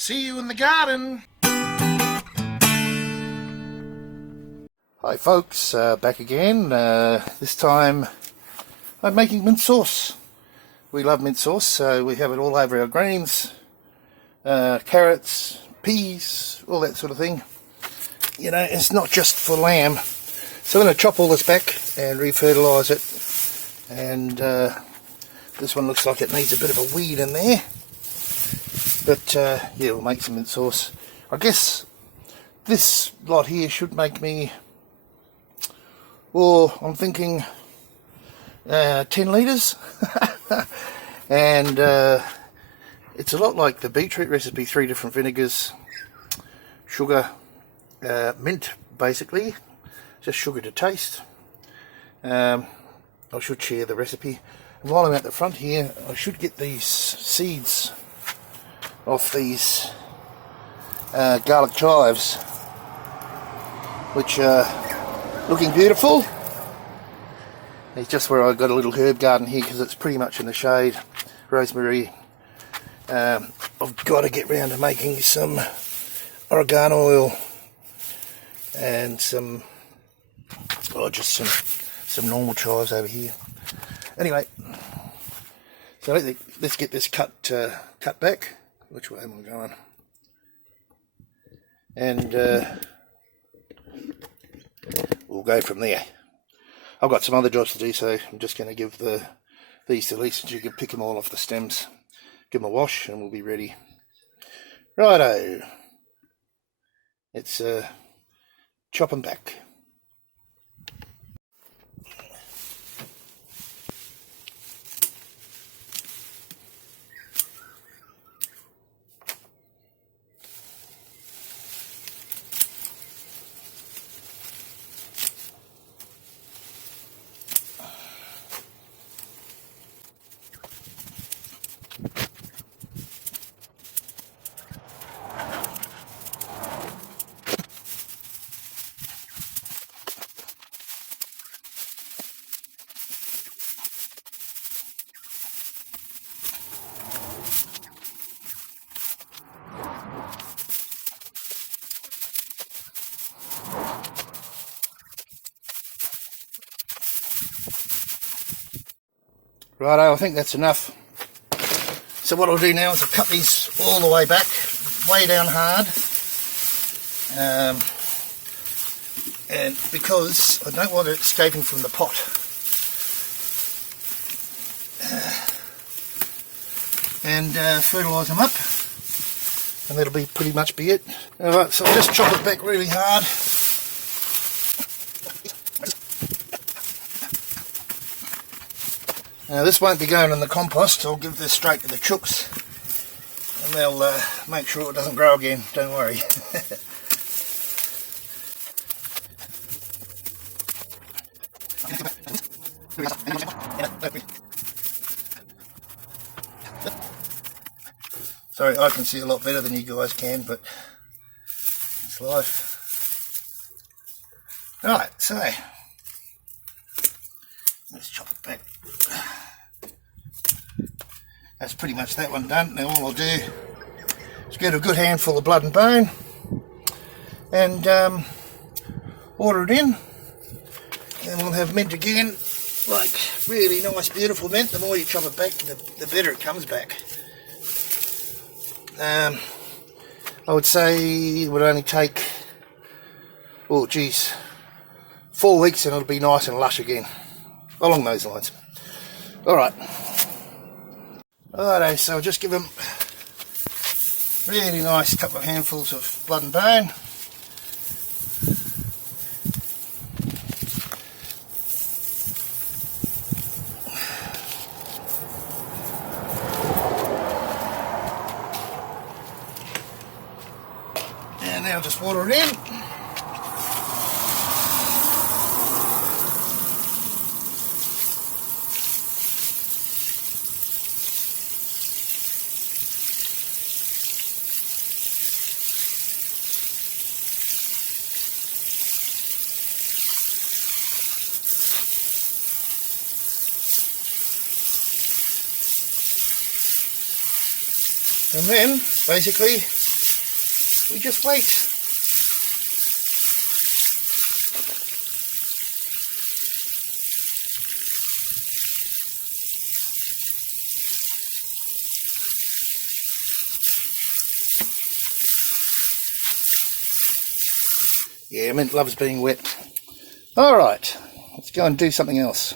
See you in the garden. Hi folks, back again. This time I'm making mint sauce. We love mint sauce, so we have it all over our greens, carrots, peas, all that sort of thing. You know, it's not just for lamb. So I'm going to chop all this back and refertilise it. And this one looks like it needs a bit of a weed in there. But yeah, we'll make some mint sauce. I guess this lot here should make me, well, I'm thinking 10 litres. And it's a lot like the beetroot recipe, 3 different vinegars, sugar, mint basically, just sugar to taste. I should share the recipe. And while I'm at the front here, I should get these seeds off these garlic chives, which are looking beautiful. It's just where I've got a little herb garden here because it's pretty much in the shade. Rosemary. I've got to get round to making some oregano oil and some, just some normal chives over here. Anyway, so let's get this cut back. Which way am I going? And we'll go from there. I've got some other jobs to do, so I'm just going to give these to Lisa so you can pick them all off the stems, give them a wash, and we'll be ready. Righto. Let's chop them back. Righto, I think that's enough. So what I'll do now is I'll cut these all the way back, way down hard. And because I don't want it escaping from the pot. And fertilise them up. And that'll be pretty much be it. Alright, so I'll just chop it back really hard. Now this won't be going in the compost. I'll give this straight to the chooks and they'll make sure it doesn't grow again, don't worry. Sorry, I can see a lot better than you guys can, but it's life. Alright, so let's chop it back. That's pretty much that one done. Now all I'll do is get a good handful of blood and bone and order it in, and we'll have mint again, like really nice beautiful mint. The more you chop it back, the better it comes back. I would say it would only take, 4 weeks and it'll be nice and lush again, along those lines. Alright. Righto, so I'll just give them really nice couple of handfuls of blood and bone. And now just water it in. And then basically we just wait. Yeah, mint loves being wet. Alright, let's go and do something else.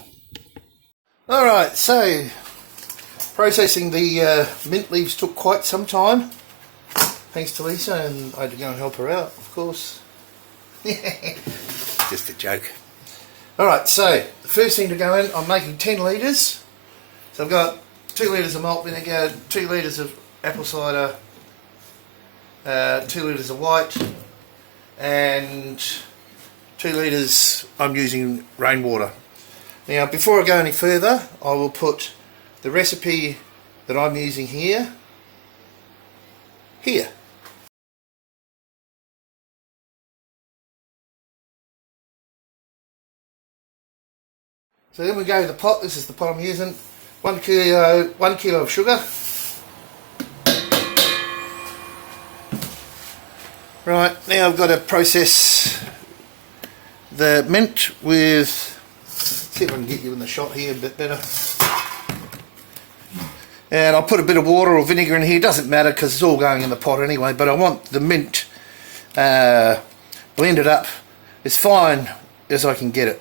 Alright, so processing the mint leaves took quite some time. Thanks to Lisa, and I had to go and help her out, of course. Just a joke. Alright, so the first thing to go in, I'm making 10 litres. So I've got 2 litres of malt vinegar, 2 litres of apple cider, 2 litres of white, and 2 litres I'm using rainwater. Now before I go any further, I will put the recipe that I'm using here. So then we go to the pot. This is the pot I'm using. 1 kilo of sugar. Right, now I've got to process the mint with, see if I can get you in the shot here a bit better. And I'll put a bit of water or vinegar in here, doesn't matter because it's all going in the pot anyway, but I want the mint blended up as fine as I can get it.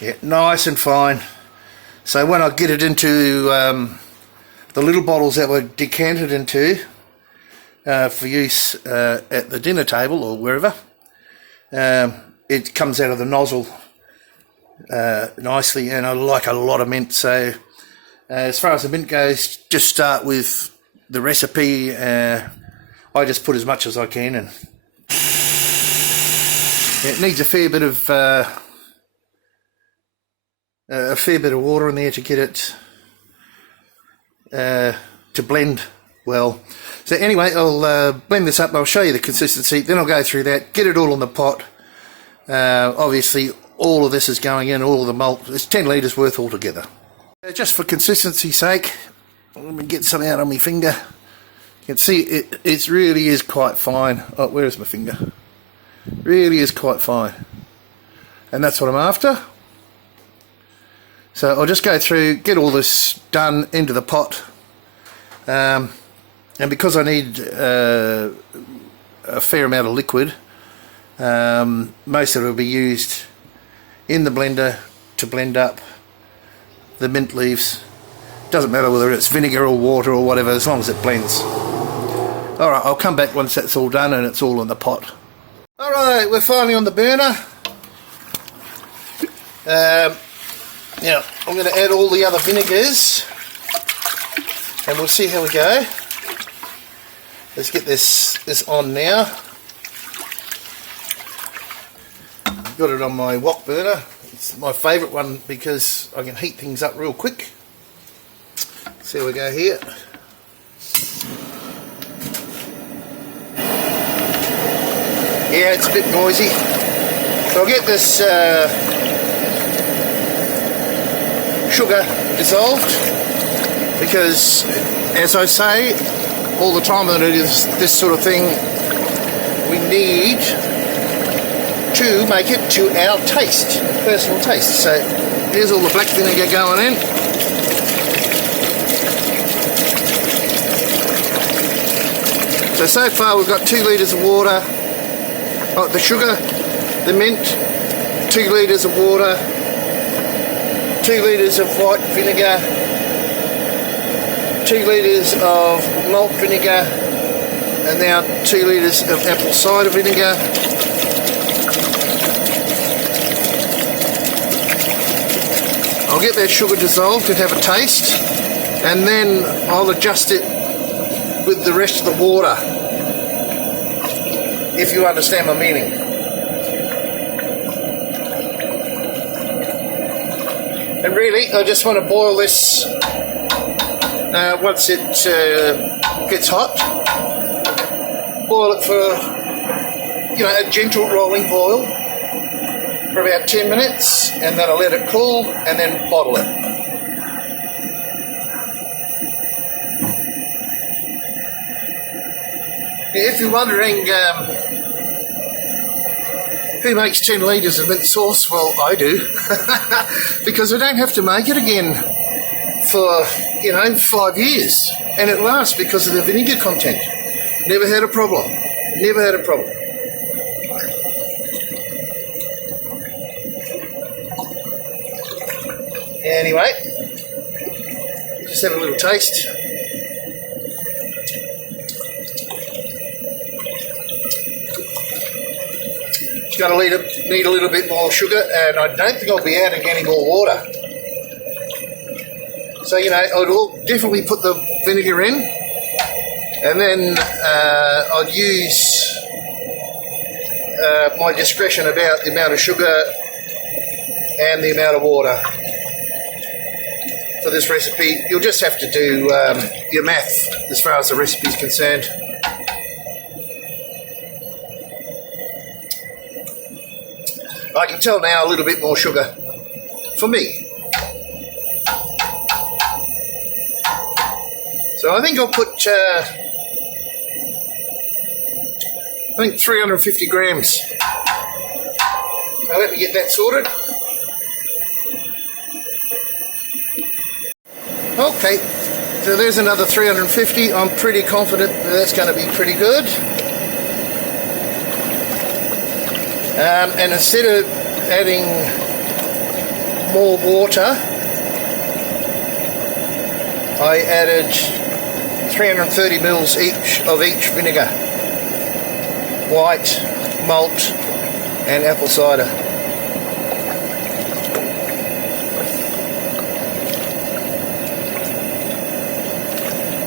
Yeah, nice and fine. So when I get it into the little bottles that were decanted into for use at the dinner table or wherever, it comes out of the nozzle nicely, and I like a lot of mint. So as far as the mint goes, just start with the recipe. I just put as much as I can, and it needs a fair bit of water in there to get it to blend well. So anyway, I'll blend this up. I'll show you the consistency. Then I'll go through that, get it all in the pot. Obviously, all of this is going in, all of the malt. It's 10 litres worth altogether. Just for consistency's sake, let me get some out on my finger. You can see it really is quite fine. Oh, where is my finger? Really is quite fine. And that's what I'm after. So I'll just go through, get all this done into the pot. And because I need a fair amount of liquid, most of it will be used in the blender to blend up the mint leaves. Doesn't matter whether it's vinegar or water or whatever, as long as it blends. Alright, I'll come back once that's all done and it's all in the pot. Alright, we're finally on the burner. Now, I'm going to add all the other vinegars and we'll see how we go. Let's get this on now. I've got it on my wok burner. It's my favourite one because I can heat things up real quick. See how we go here. Yeah, it's a bit noisy. So I'll get this sugar dissolved, because as I say all the time that it is this sort of thing, we need to make it to our taste, personal taste. So here's all the black vinegar going in. So far we've got 2 litres of water, the sugar, the mint, 2 litres of water, 2 litres of white vinegar, 2 litres of malt vinegar, and now 2 litres of apple cider vinegar. I'll get that sugar dissolved to have a taste, and then I'll adjust it with the rest of the water, if you understand my meaning. And really, I just want to boil this once it gets hot. Boil it for, a gentle rolling boil for about 10 minutes, and then I'll let it cool and then bottle it. If you're wondering who makes 10 litres of mint sauce, well, I do. Because I don't have to make it again for, 5 years. And it lasts because of the vinegar content. Never had a problem. Never had a problem. Anyway, just have a little taste. It's going to need a little bit more sugar, and I don't think I'll be adding any more water. So, I'd definitely put the vinegar in, and then I'd use my discretion about the amount of sugar and the amount of water. For this recipe, you'll just have to do your math as far as the recipe is concerned. I can tell now a little bit more sugar for me. So I think I'll put 350 grams. Now let me get that sorted. Okay, so there's another 350. I'm pretty confident that's going to be pretty good. And instead of adding more water, I added 330 mils each of each vinegar, white, malt, and apple cider.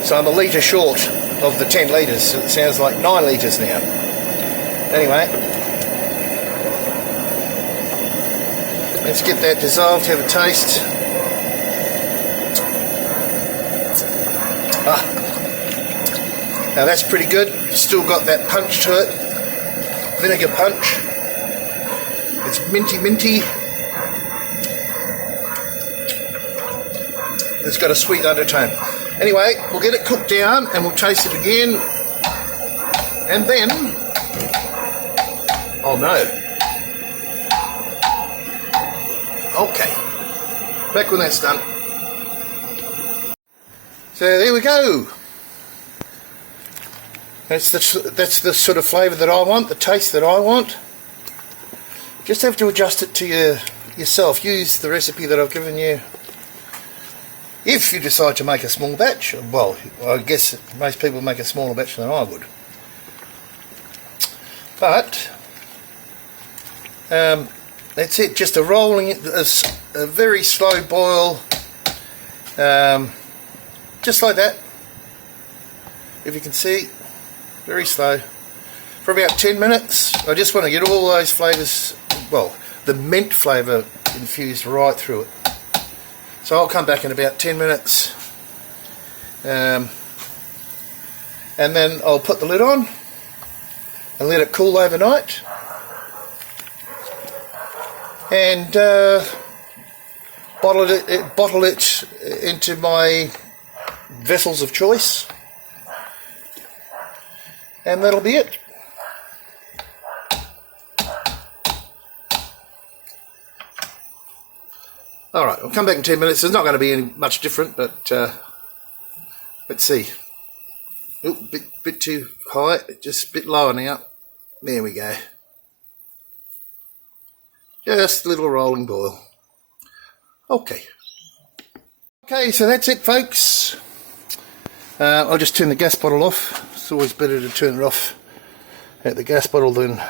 So I'm a litre short of the 10 litres, so it sounds like 9 litres now. Anyway, let's get that dissolved, have a taste. Now that's pretty good, still got that punch to it, vinegar punch. It's minty. It's got a sweet undertone. Anyway, we'll get it cooked down and we'll taste it again. And then, oh no. Okay, back when that's done. So there we go. That's the sort of flavour that I want, the taste that I want. Just have to adjust it to yourself. Use the recipe that I've given you. If you decide to make a small batch, well, I guess most people make a smaller batch than I would. But that's it. Just a rolling, a very slow boil, just like that. If you can see, very slow, for about 10 minutes. I just want to get all those flavours, well, the mint flavour infused right through it. So I'll come back in about 10 minutes, and then I'll put the lid on and let it cool overnight, and bottle it into my vessels of choice, and that'll be it. Alright, I'll come back in 10 minutes. There's not going to be any much different, but let's see. Oh, bit too high, just a bit lower now. There we go. Just a little rolling boil. Okay. Okay, so that's it, folks. I'll just turn the gas bottle off. It's always better to turn it off at the gas bottle than...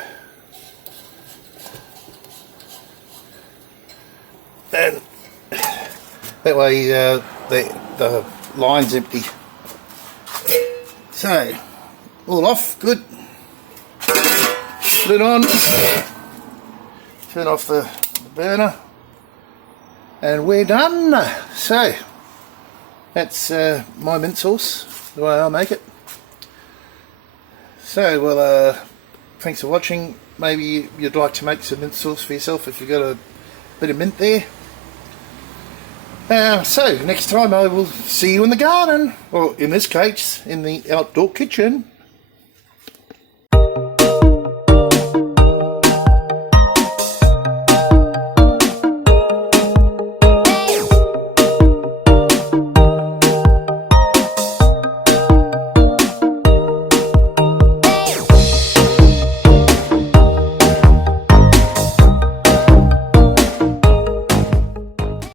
And that way the line's empty. So, all off, good. Lid on. Turn off the burner. And we're done. So, that's my mint sauce, the way I make it. So, well, thanks for watching. Maybe you'd like to make some mint sauce for yourself if you've got a bit of mint there. So next time I will see you in the garden, or in this case in the outdoor kitchen.